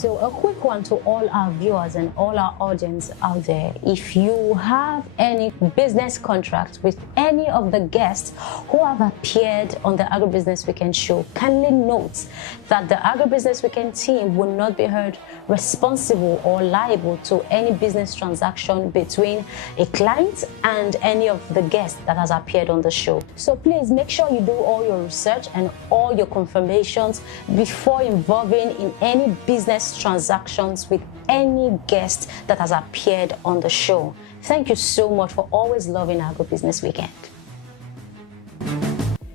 So a quick one to all our viewers and all our audience out there. If you have any business contracts with any of the guests who have appeared on the Agribusiness Weekend show, kindly note that the Agribusiness Weekend team will not be held responsible or liable to any business transaction between a client and any of the guests that has appeared on the show. So please make sure you do all your research and all your confirmations before involving in any business transactions with any guest that has appeared on the show. Thank you so much for always loving Agribusiness Weekend.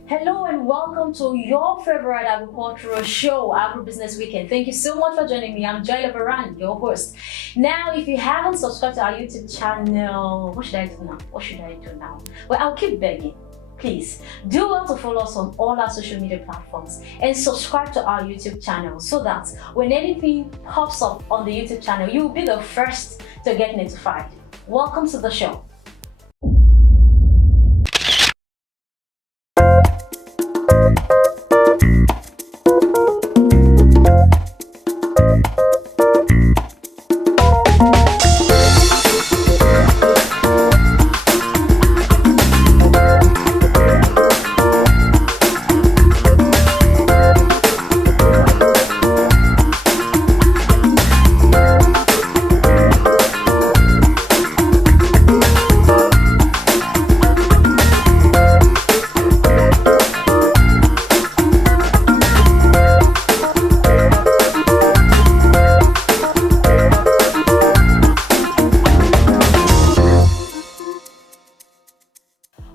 Hello and welcome to your favorite agricultural show, Agribusiness Weekend. Thank you so much for joining me. I'm Joy, your host. Now, if you haven't subscribed to our YouTube channel, what should I do now? Well, I'll keep begging. Please do well to follow us on all our social media platforms and subscribe to our YouTube channel so that when anything pops up on the YouTube channel, you'll be the first to get notified. Welcome to the show.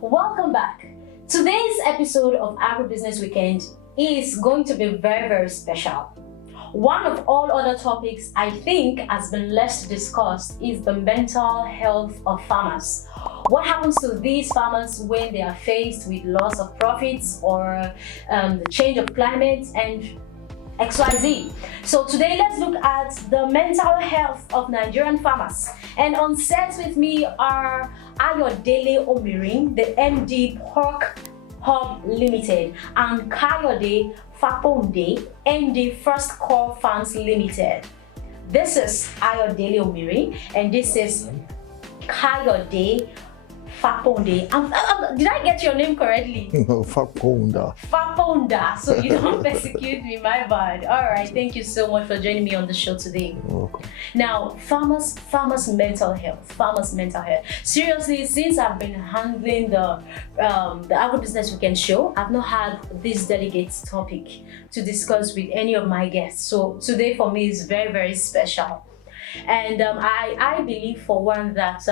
Welcome back. Today's episode of Agribusiness Weekend is going to be very, very special. One of all other topics I think has been less discussed is the mental health of farmers. What happens to these farmers when they are faced with loss of profits or the change of climate and XYZ. So today let's look at the mental health of Nigerian farmers. And on set with me are Ayodele Omirin, the MD Pork Hub Limited, and Kayode Fapohunda, MD First Call Farms Limited. This is Ayodele Omirin and this is Kayode Fapohunda. Did I get your name correctly? No, Fapohunda. Fapohunda. So you don't persecute me, my bad. All right. Thank you so much for joining me on the show today. You're welcome. Now, farmers' mental health. Seriously, since I've been handling the Agribusiness Weekend show, I've not had this delicate topic to discuss with any of my guests. So today for me is very, very special. And I believe for one that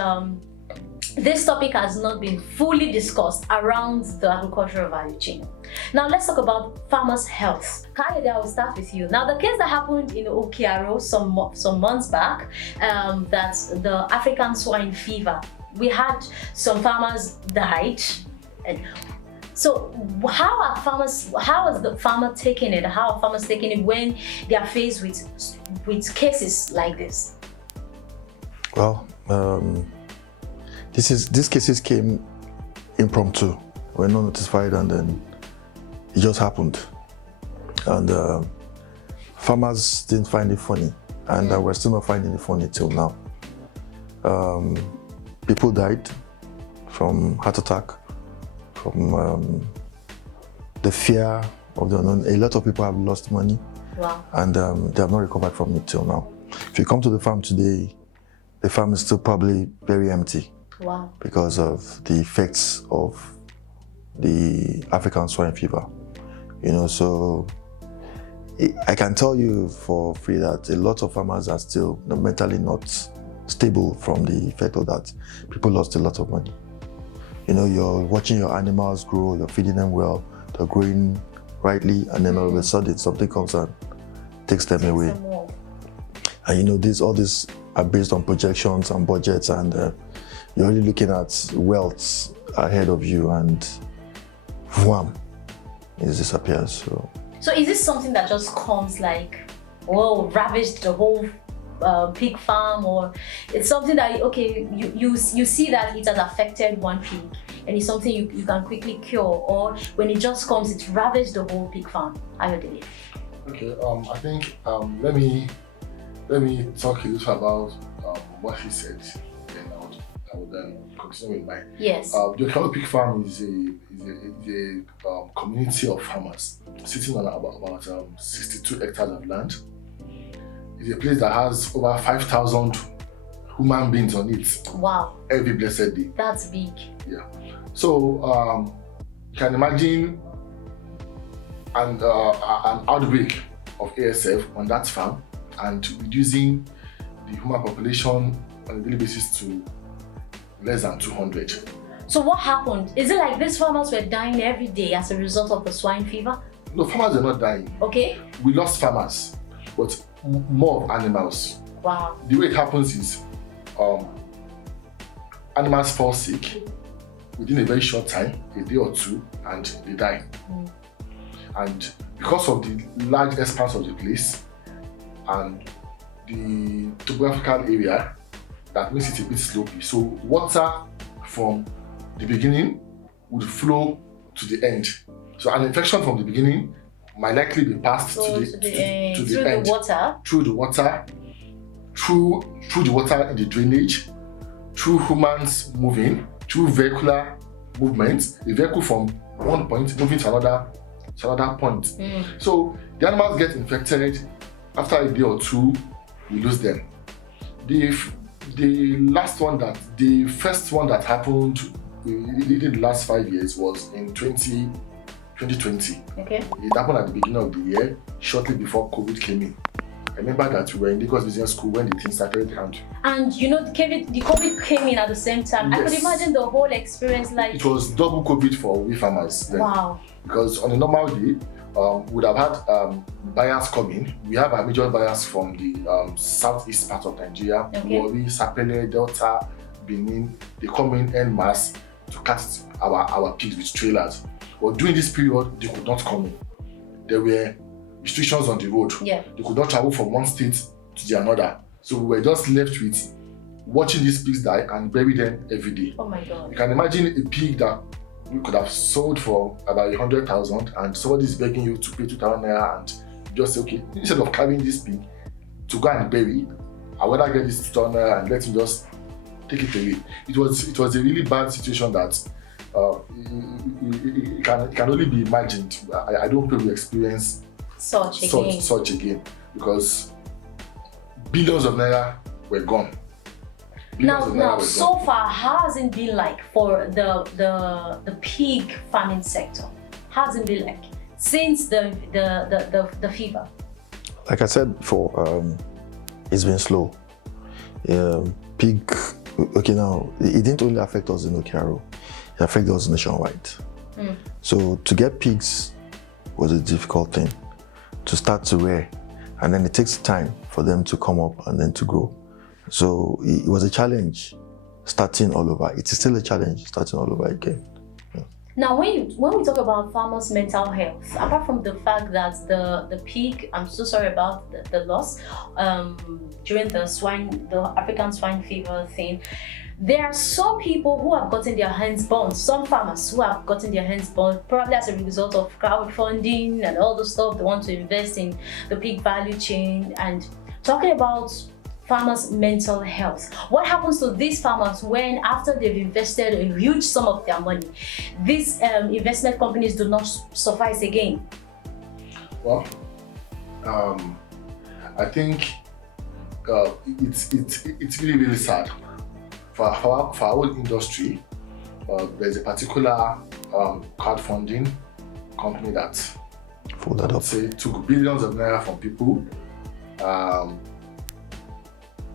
this topic has not been fully discussed around the agricultural value chain. Now let's talk about farmers' health. Kayode, I will start with you. Now the case that happened in Okiaro some months back, that the African swine fever, we had some farmers died. And so how is the farmer taking it? How are farmers taking it when they are faced with cases like this? Well, these cases came impromptu. We're not notified, and then it just happened. And farmers didn't find it funny, and we're still not finding it funny till now. People died from heart attack, from the fear of the unknown. A lot of people have lost money. Wow. And they have not recovered from it till now. If you come to the farm today, the farm is still probably very empty. Wow. Because of the effects of the African swine fever. You know, so I can tell you for free that a lot of farmers are still mentally not stable from the effect of that. People lost a lot of money. You know, you're watching your animals grow, you're feeding them well, they're growing rightly, and then all of a sudden something comes and takes them away. And you know, all these are based on projections and budgets, and you're only looking at wealth ahead of you, and wham, it disappears. So is this something that just comes like, ravaged the whole pig farm, or it's something that, okay, you see that it has affected one pig and it's something you can quickly cure, or when it just comes, it ravaged the whole pig farm? Ayodele. Okay, I think let me let me talk a little about what he said. Then I would then continue with mine. Yes. The Omirin Pig Farm is a community of farmers sitting on about 62 hectares of land. It's a place that has over 5,000 human beings on it. Wow. Every blessed day. That's big. Yeah. So you can imagine an outbreak of ASF on that farm and reducing the human population on a daily basis to less than 200. So what happened? Is it like these farmers were dying every day as a result of the swine fever? No, farmers are not dying. Okay. We lost farmers, but more of animals. Wow. The way it happens is animals fall sick within a very short time, a day or two, and they die. And because of the large expanse of the place and the topographical area, that makes it a bit slopey. So water from the beginning would flow to the end. So an infection from the beginning might likely be passed to the end. Through the water? Through the water, through the water in the drainage, through humans moving, through vehicular movements, the vehicle from one point moving to another point. So the animals get infected. After a day or two, we lose them. The first one that happened in the last 5 years was in 2020. Okay. It happened at the beginning of the year, shortly before COVID came in. I remember that we were in Lagos Business School when the thing started. And you know, the COVID came in at the same time. Yes. I could imagine the whole experience like... It was double COVID for we farmers then. Wow. Because on a normal day, we would have had buyers coming. We have our major buyers from the southeast part of Nigeria, Warri, Sapele, Delta, Benin. They come in en masse to cut our pigs with trailers. But during this period, they could not come in. There were restrictions on the road. Yeah. They could not travel from one state to the another. So we were just left with watching these pigs die and bury them every day. Oh my God. You can imagine a pig that we could have sold for about 100,000 and somebody is begging you to pay 2,000 naira and just say, okay, instead of carrying this pig to go and bury, I would rather get this 2,000 naira and let him just take it away. It was a really bad situation that it can only be imagined. I don't think we experience such again because billions of naira were gone. Now, so far, how has it been like for the pig farming sector? How has it been like since the fever? Like I said before, it's been slow. Pig, okay, now it didn't only affect us in Okaro, it affected us nationwide. So to get pigs was a difficult thing to start to rear, and then it takes time for them to come up and then to grow. So it was a challenge starting all over. It is still a challenge starting all over again. Yeah. Now, when we talk about farmers' mental health, apart from the fact that the pig, I'm so sorry about the loss during the African swine fever thing, there are some people who have gotten their hands burned, some farmers who have gotten their hands burned, probably as a result of crowdfunding and all the stuff they want to invest in the pig value chain. And talking about farmers' mental health, what happens to these farmers when, after they've invested a huge sum of their money, these investment companies do not suffice again? Well, I think it's really, really sad. For our whole industry, there's a particular crowdfunding company that took billions of naira from people.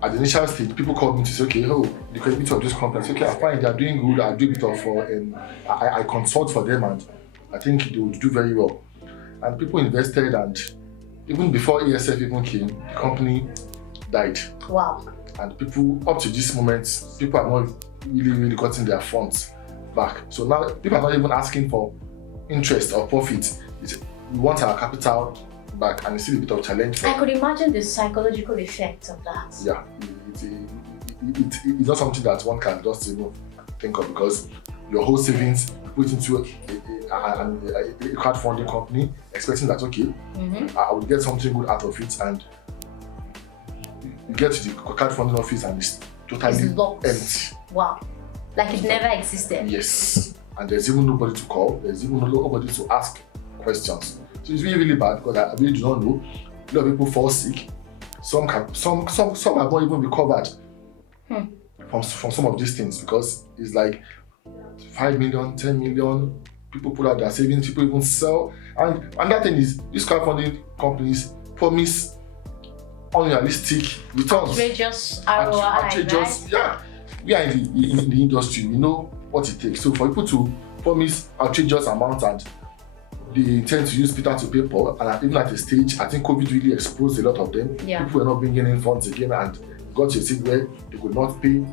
At the initial stage, people called me to say, okay, the credibility of this company. I said, okay, I'm fine, they're doing good, I'll do a bit of, I consult for them and I think they would do very well. And people invested, and even before ASF even came, the company died. Wow. And people, up to this moment, people have not really gotten their funds back. So now people are not even asking for interest or profit. We want our capital back, and it's still a bit of challenge. I could imagine the psychological effect of that. Yeah, it's not something that one can just think of, because your whole savings put into a crowdfunding company, expecting that, okay, I will get something good out of it, and you get to the crowdfunding office and it's totally locked. empty. Wow. Like it never existed. Yes. And there's even nobody to call. There's even nobody to ask questions. So it's really, really bad because I really do not know. A lot of people fall sick. Some have not even recovered from some of these things because it's like 5 million, 10 million. People put out their savings. People even sell. And that thing is, these crowdfunding companies promise unrealistic returns. Outrageous ROI, outrageous, yeah. We are in the industry. We know what it takes. So for people to promise outrageous amounts and they intend to use Peter to pay Paul, and even at a stage, I think COVID really exposed a lot of them. Yeah. People were not bringing in funds again and got to a stage where they could not pay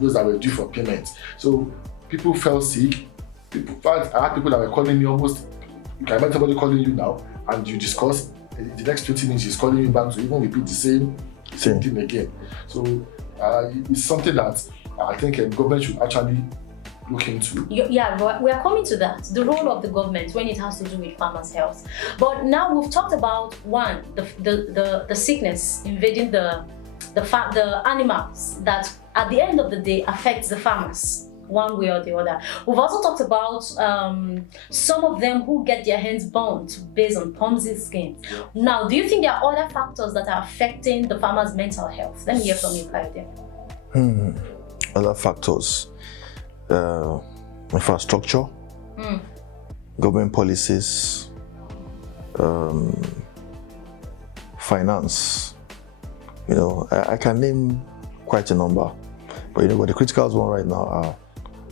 those that were due for payment. So people fell sick. I had people that were calling me almost. You can imagine somebody calling you now, and you discuss. The next 20 minutes, he's calling you back to even repeat the same thing again. So it's something that I think government should actually look into. Yeah, we are coming to that. The role of the government when it has to do with farmers' health. But now we've talked about the sickness invading the animals that at the end of the day affects the farmers one way or the other. We've also talked about some of them who get their hands burnt based on Pomsey skin. Now, do you think there are other factors that are affecting the farmers' mental health? Let me hear from you, Kayode. Other factors. Infrastructure, government policies, finance. I can name quite a number, but the critical one right now are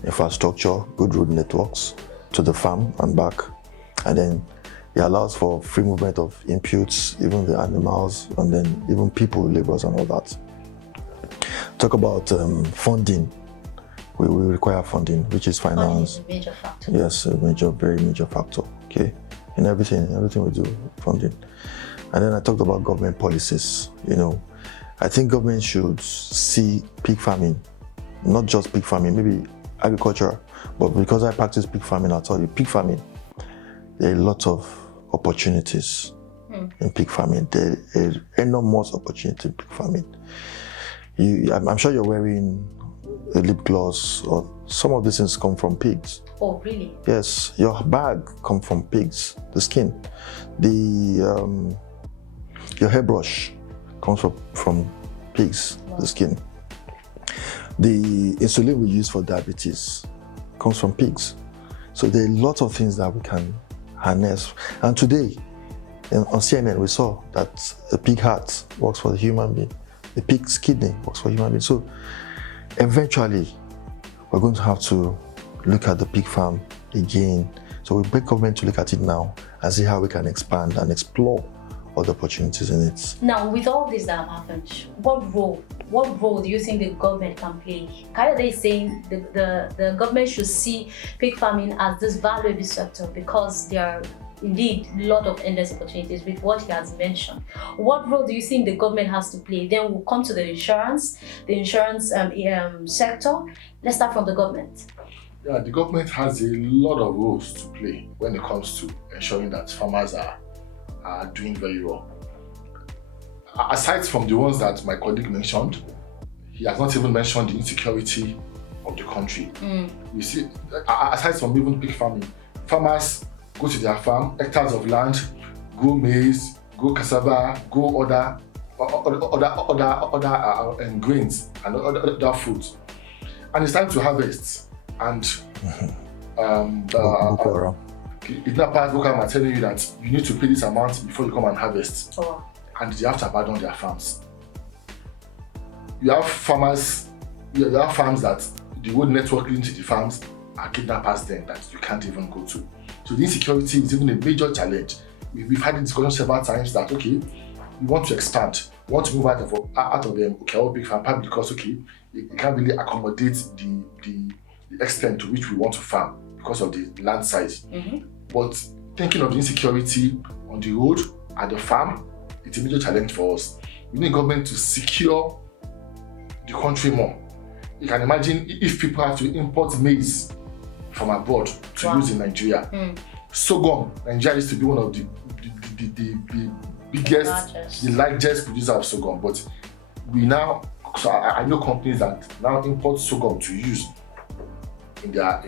infrastructure, good road networks to the farm and back, and then it allows for free movement of inputs, even the animals, and then even people, laborers, and all that. Talk about funding. We require funding, which is finance. Funding is a major factor. Yes, very major factor. Okay, in everything we do, funding. And then I talked about government policies. I think government should see pig farming, not just pig farming, maybe agriculture, but because I practice pig farming, I'll tell you, pig farming, there are a lot of opportunities in pig farming. There are enormous opportunity in pig farming. I'm sure you're wearing a lip gloss, or some of these things come from pigs. Oh, really? Yes, your bag comes from pigs, the skin. Your hairbrush comes from pigs, the skin. The insulin we use for diabetes comes from pigs. So there are lots of things that we can harness. And today, on CNN, we saw that the pig heart works for the human being. The pig's kidney works for human being. So eventually, we're going to have to look at the pig farm again. So we beg government to look at it now and see how we can expand and explore other opportunities in it. Now, with all this that have happened, what role do you think the government can play? Kayode is saying the government should see pig farming as this valuable sector because there are indeed a lot of endless opportunities with what he has mentioned. What role do you think the government has to play? Then we'll come to the insurance sector. Let's start from the government. Yeah, the government has a lot of roles to play when it comes to ensuring that farmers are doing very well. Aside from the ones that my colleague mentioned, he has not even mentioned the insecurity of the country. You see, aside from even pig farming, farmers go to their farm, hectares of land, grow maize, grow cassava, grow other grains and other foods. And it's time to harvest. And kidnappers will come and telling you that you need to pay this amount before you come and harvest. Oh. And they have to abandon their farms. You have farms that the road network into the farms are kidnappers then that you can't even go to. So the insecurity is even a major challenge. We've had this discussion several times that we want to expand, we want to move out of the Kayode big farm, probably because it can't really accommodate the extent to which we want to farm because of the land size. But thinking of the insecurity on the road, at the farm, it's a major challenge for us. We need government to secure the country more. You can imagine if people have to import maize from abroad to use in Nigeria. Sorghum, Nigeria used to be one of the biggest, the largest producer of sorghum, but So I know companies that now import sorghum to use in their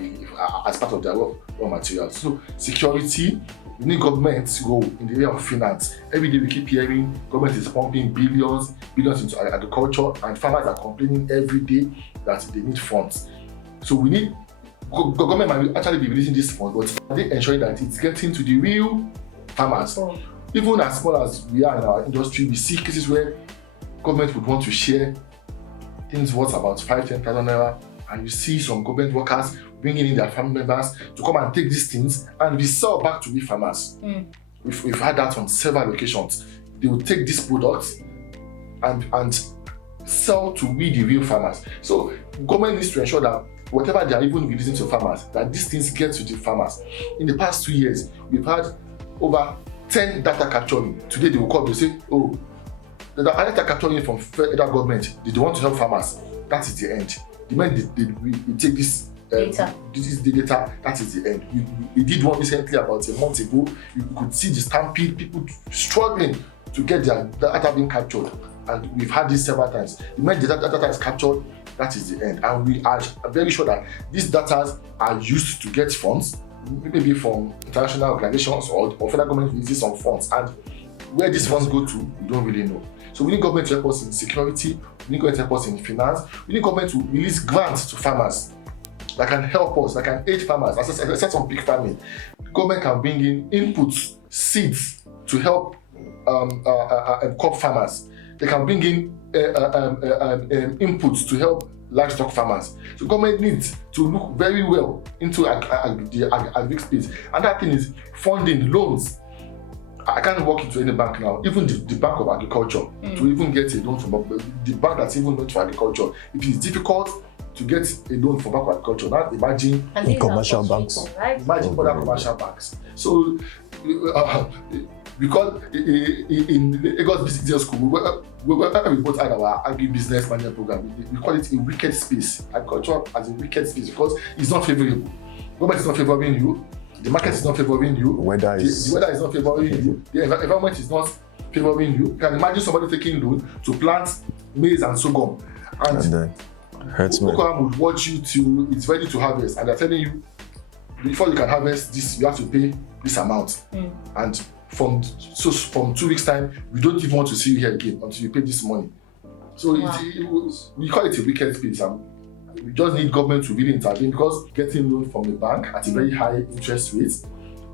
as part of their raw materials. So security, we need government to go in the area of finance. Every day we keep hearing government is pumping billions into agriculture, and farmers are complaining every day that they need funds. So we need government might actually be releasing this fund, but are they ensuring that it's getting to the real farmers? Oh. Even as small as we are in our industry, we see cases where government would want to share things worth about 5,000-10,000 naira, and you see some government workers bringing in their family members to come and take these things and resell back to we farmers. We've had that on several occasions. They will take these products and sell to we the real farmers. So government needs to ensure that whatever they are even releasing to farmers, that these things get to the farmers. In the past 2 years, we've had over 10 data capturing. Today they will come and say, oh, the data capturing from federal government, they don't want to help farmers. That is the end. The moment we take this data, that is the end. We did one recently about a month ago. You could see the stampede, people struggling to get their data being captured. And we've had this several times. The moment the data is captured, that is the end. And we are very sure that these data are used to get funds, maybe from international organizations or federal government releases some funds. And where these funds go to, we don't really know. So we need government to help us in security, we need government to help us in finance, we need government to release grants to farmers that can help us, that can aid farmers. As I said, some big farming. Government can bring in inputs, seeds to help crop farmers. They can bring in inputs to help livestock farmers. So government needs to look very well into the agri space. Another thing is funding, loans. I can't walk into any bank now, even the Bank of Agriculture, to even get a loan from the bank that's even not for agriculture. If it's difficult to get a loan from Bank of Agriculture, now imagine in commercial banks. Right? Imagine other commercial banks. So, because in Lagos Business School, we both had our agri-business management program. We call it a wicked space. Agriculture as a wicked space because it's not favorable. Government is not favoring you. The market is not favoring you. The weather is not favoring you. The environment is not favoring you. You can imagine somebody taking loan to plant maize and sorghum, and then hurts me. Boko Haram would watch you till it's ready to harvest, and they're telling you before you can harvest this, you have to pay this amount. And from 2 weeks time, we don't even want to see you here again until you pay this money. So we call it a wicked space. We just need government to really intervene because getting loan from the bank at a very high interest rate,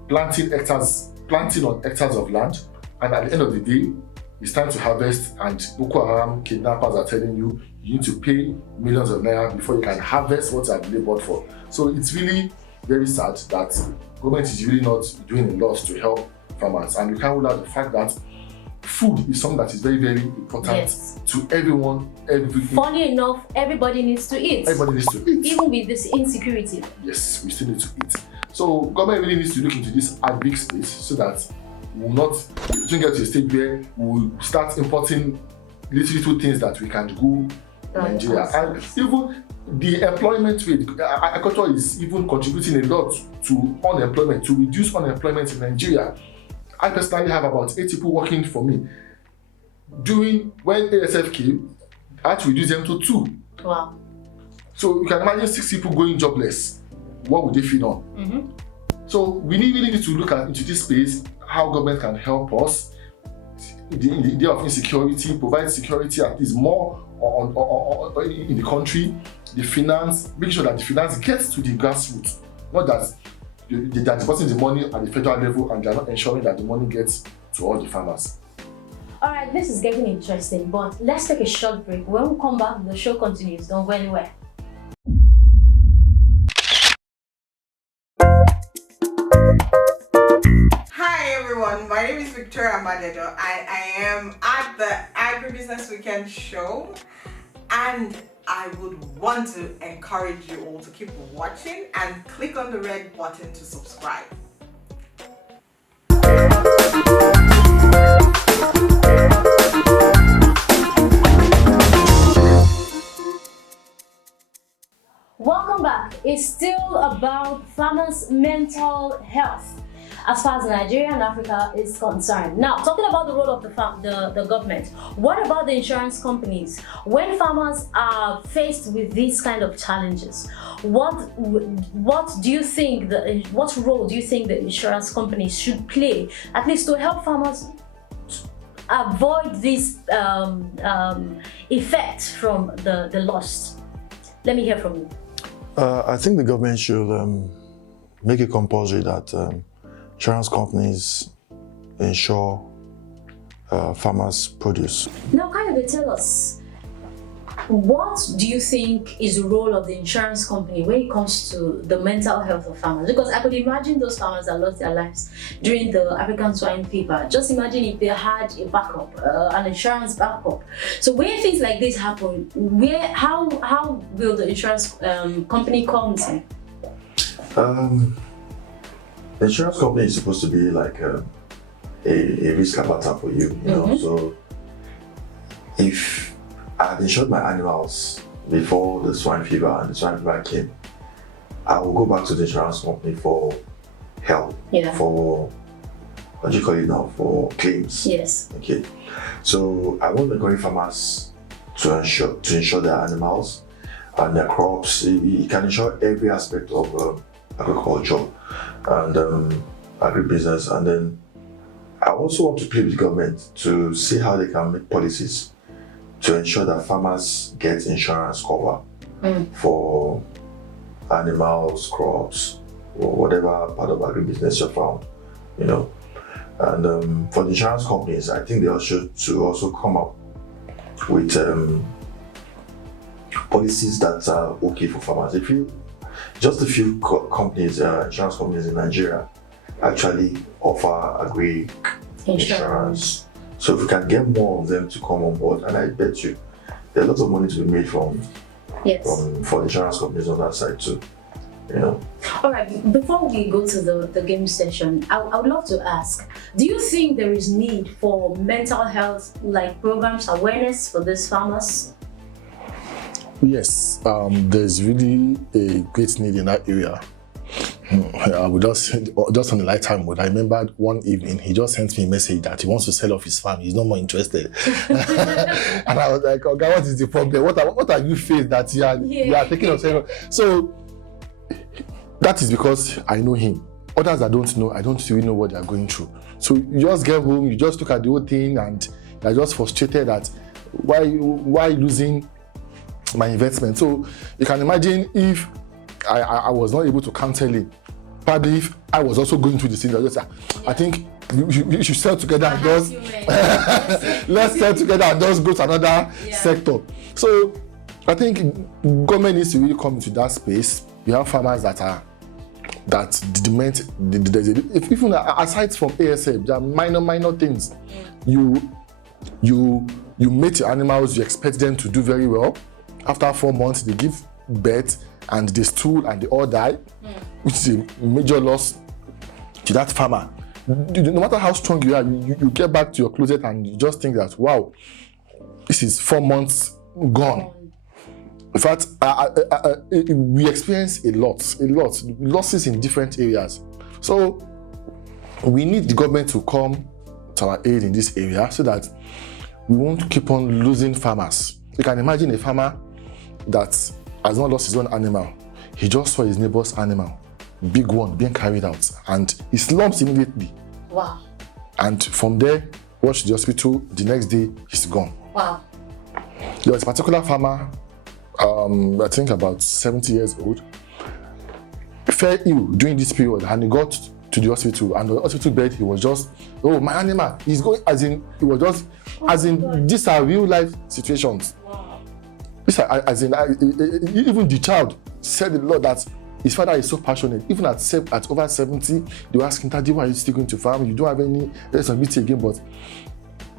planting on hectares of land, and at the end of the day, it's time to harvest, and Boko Haram kidnappers are telling you need to pay millions of naira before you can harvest what you have labored for. So it's really very sad that government is really not doing a lot to help farmers, and you can't rule out the fact that food is something that is very, very important to everyone. Funny enough, everybody needs to eat. Everybody needs to eat. Even with this insecurity. Yes, we still need to eat. So government really needs to look into this agri space so that we will not get to a stage where we will start importing little things that we can do in Nigeria. And even the employment rate, agriculture is even contributing a lot to unemployment, to reduce unemployment in Nigeria. I personally have about 8 people working for me. When ASF came, I had to reduce them to 2. Wow. So you can imagine 6 people going jobless. What would they feed on? So we really need to look into this space, how government can help us in the area of insecurity, provide security at least more in the country, the finance, make sure that the finance gets to the grassroots, not that they're disbursing the money at the federal level and they're not ensuring that the money gets to all the farmers. All right, this is getting interesting, but let's take a short break. When we come back, the show continues. Don't go anywhere. Hi everyone, my name is Victoria Madedo. I am at the Agribusiness Weekend show, and I would want to encourage you all to keep watching and click on the red button to subscribe. Welcome back. It's still about farmers' mental health. as far as Nigeria and Africa is concerned. Now, talking about the role of the government, what about the insurance companies? When farmers are faced with these kind of challenges, what do you think what role do you think the insurance companies should play, at least to help farmers avoid this effect from the loss? Let me hear from you. I think the government should make it compulsory that insurance companies insure farmers' produce. Now, Kayode, tell us, what do you think is the role of the insurance company when it comes to the mental health of farmers? Because I could imagine those farmers that lost their lives during the African swine fever. Just imagine if they had a backup, an insurance backup. So when things like this happen, how will the insurance company come in? The insurance company is supposed to be like a risk avatar for you, you know. So if I had insured my animals before the swine fever and the swine fever came, I will go back to the insurance company for help, for, what do you call it now, for claims. Yes. Okay. So I want the growing farmers to insure their animals and their crops. It can insure every aspect of agriculture and agribusiness. And then I also want to play with the government to see how they can make policies to ensure that farmers get insurance cover for animals, crops, or whatever part of agribusiness you're found, you know. And for the insurance companies, I think they also should also come up with policies that are okay for farmers. Just a few companies, insurance companies in Nigeria actually offer agri insurance. So if we can get more of them to come on board, and I bet you there's lots of money to be made for insurance companies on that side too, you know. All right, before we go to the game session, I would love to ask, do you think there is need for mental health programs, awareness for these farmers? Yes, there's really a great need in that area. I would just on the lifetime mode. I remember one evening he just sent me a message that he wants to sell off his farm. He's no more interested. And I was like, okay, what is the problem? What are you faced that you are taking yourself? So that is because I know him. Others I don't know, I don't really know what they are going through. So you just get home, you just look at the whole thing, and you're just frustrated that why losing my investment. So you can imagine if I was not able to counsel him. Probably if I was also going through the same, I think you should sell together and just let's sell together and just go to another sector. So I think government needs to really come into that space. You have farmers that demand, even aside from ASF, there are minor things. You mate your animals, you expect them to do very well. After 4 months, they give birth and they stool and they all die, which is a major loss to that farmer. No matter how strong you are, you get back to your closet and you just think that, wow, this is 4 months gone. In fact, we experience a lot losses in different areas. So we need the government to come to our aid in this area so that we won't keep on losing farmers. You can imagine a farmer that has not lost his own animal. He just saw his neighbor's animal, big one, being carried out, and he slumps immediately. Wow. And from there, rushed to the hospital. The next day, he's gone. Wow. There was a particular farmer, I think about 70 years old, fell ill during this period, and he got to the hospital, and on the hospital bed, he was just, oh, my animal, he's going, as in, it was just, these are real life situations. Even the child said a lot that his father is so passionate. Even at over 70, they were asking, Daddy, why are you still going to farm? You don't have any responsibility again. But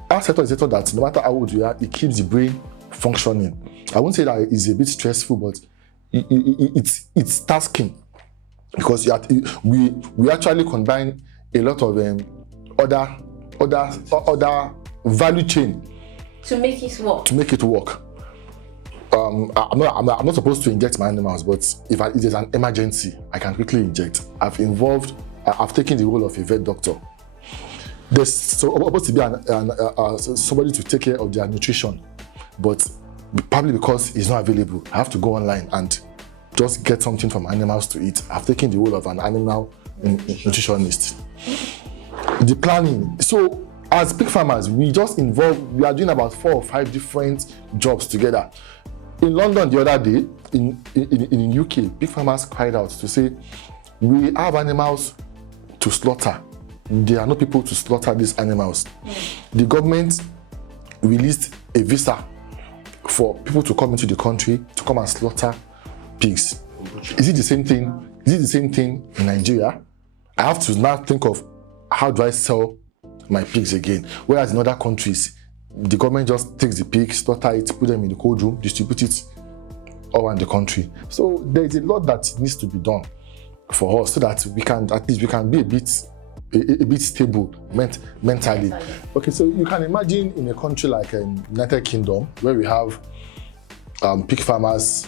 our sector is a sector that no matter how old you are, it keeps the brain functioning. I won't say that it's a bit stressful, but it's tasking, because we actually combine a lot of other value chain to make it work. I'm not supposed to inject my animals, but if there's an emergency, I can quickly inject. I've involved I've taken the role of a vet doctor. There's supposed to be somebody to take care of their nutrition, but probably because it's not available, I have to go online and just get something from animals to eat. I've taken the role of an animal nutritionist. The planning. So as pig farmers, we are doing about 4 or 5 different jobs together. In London the other day, in UK, pig farmers cried out to say, we have animals to slaughter. There are no people to slaughter these animals. The government released a visa for people to come into the country to come and slaughter pigs. Is it the same thing? Is it the same thing in Nigeria? I have to now think of, how do I sell my pigs again? Whereas in other countries, the government just takes the pigs, slaughter it, put them in the cold room, distribute it all around the country. So there is a lot that needs to be done for us so that we can be a bit stable mentally. Okay, so you can imagine in a country like United Kingdom, where we have pig farmers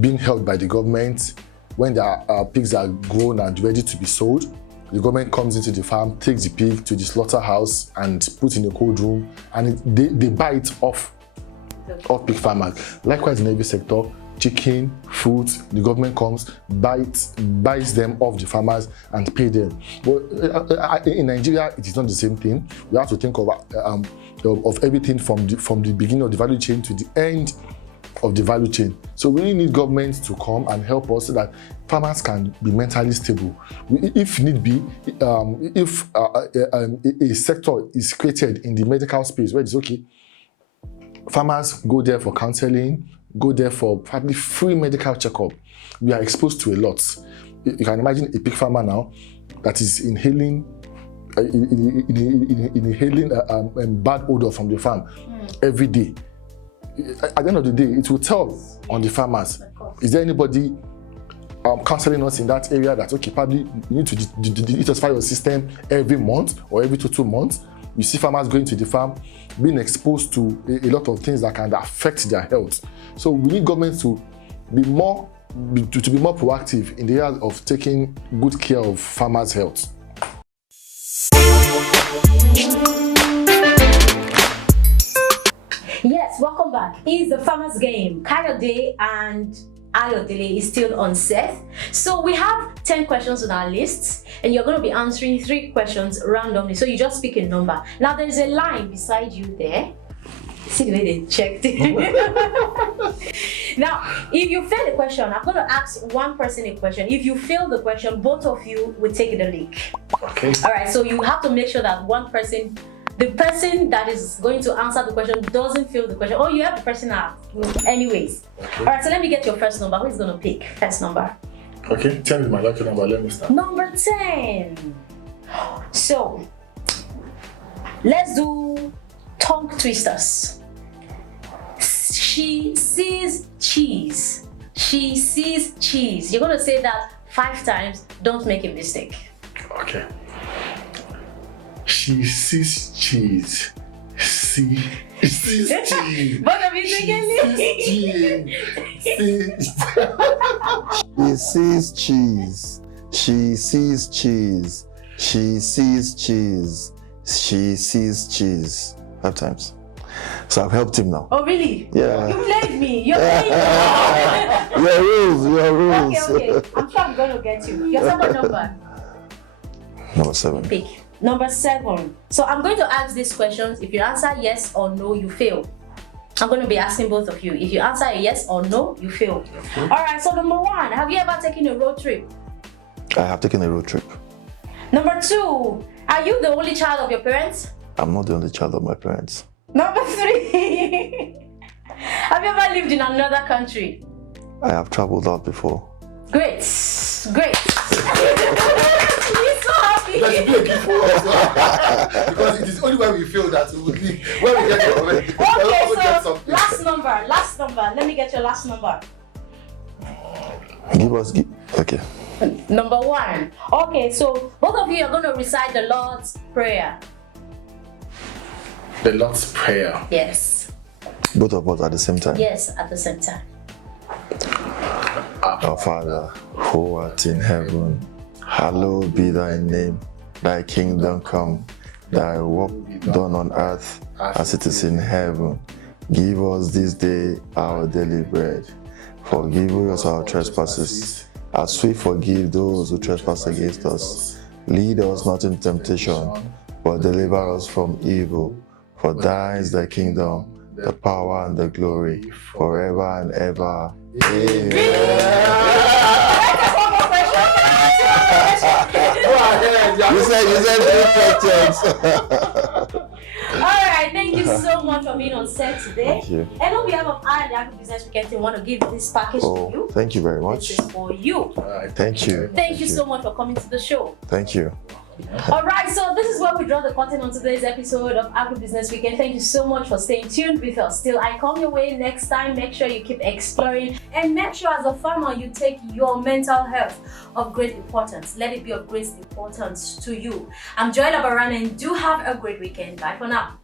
being held by the government. When their pigs are grown and ready to be sold, the government comes into the farm, takes the pig to the slaughterhouse and puts in a cold room, and they buy it off pig farmers. Likewise in every sector, chicken, fruit, the government comes, buys them off the farmers and pay them. But in Nigeria, it is not the same thing. We have to think of everything from the beginning of the value chain to the end of the value chain. So we really need government to come and help us so that farmers can be mentally stable. If need be, if a sector is created in the medical space where it's okay, farmers go there for counseling, go there for probably free medical checkup. We are exposed to a lot. You can imagine a pig farmer now that is inhaling bad odor from the farm every day. At the end of the day, it will tell on the farmers. Is there anybody counseling us in that area that, okay, probably you need to detoxify your system every month or every 2 months? You see farmers going to the farm, being exposed to a lot of things that can affect their health. So we need government to be more proactive in the area of taking good care of farmers' health. Yes, welcome back. It's the Farmer's Game. Kayode and Ayodele is still on set. So we have 10 questions on our list, and you're going to be answering 3 questions randomly. So you just pick a number. Now there's a line beside you there. See the way they checked it. Now, if you fail the question, I'm going to ask one person a question. If you fail the question, both of you will take the lead. Okay. All right, so you have to make sure that the person that is going to answer the question doesn't fail the question. Oh, you have the person out. Anyways. Okay. All right, so let me get your first number. Who is going to pick first number? Okay, 10 is my lucky number. Let me start. Number 10. So, let's do tongue twisters. She sees cheese. She sees cheese. You're going to say that 5 times. Don't make a mistake. Okay. She sees cheese. She sees cheese. Both of you together. She sees cheese. She sees cheese. She sees cheese. She sees cheese. 5 times. So I've helped him now. Oh, really? Yeah. You played me. You're playing me. Your rules. Okay. I'm sure I'm going to get you. Your number? Number 7. Pick. Number 7. So I'm going to ask these questions. If you answer yes or no, you fail. I'm going to be asking both of you. If you answer a yes or no, you fail. Okay. All right, so number 1, have you ever taken a road trip? I have taken a road trip. Number 2, are you the only child of your parents? I'm not the only child of my parents. Number 3, have you ever lived in another country? I have traveled out before. Great. You're so happy. That's a big gift for us. Because it is only when we feel that we leave. When we get it already. Okay, so last number. Let me get your last number. Okay. Number 1. Okay, so both of you are going to recite the Lord's Prayer. The Lord's Prayer. Yes. Both of us at the same time? Yes, at the same time. Our Father, who art in heaven, Hallowed be thy name, thy kingdom come, thy work done on earth as it is in heaven. Give us this day our daily bread. Forgive us our trespasses, as we forgive those who trespass against us. Lead us not into temptation, but deliver us from evil. For thine is the kingdom, the power, and the glory, forever and ever. Amen. You said 3 questions. Alright, thank you so much for being on set today. Thank you. And on behalf of I and the Agri Business Weekend team, want to give this package to you. Thank you very much. This is for you. Thank you. Thank you so much for coming to the show. Thank you. Alright, so this is where we draw the curtain on today's episode of Agri Business Weekend. Thank you so much for staying tuned with us. Till I come your way next time, make sure you keep exploring and make sure as a farmer you take your mental health of great importance. Let it be of great importance to you. I'm Joy Labaran and do have a great weekend. Bye for now.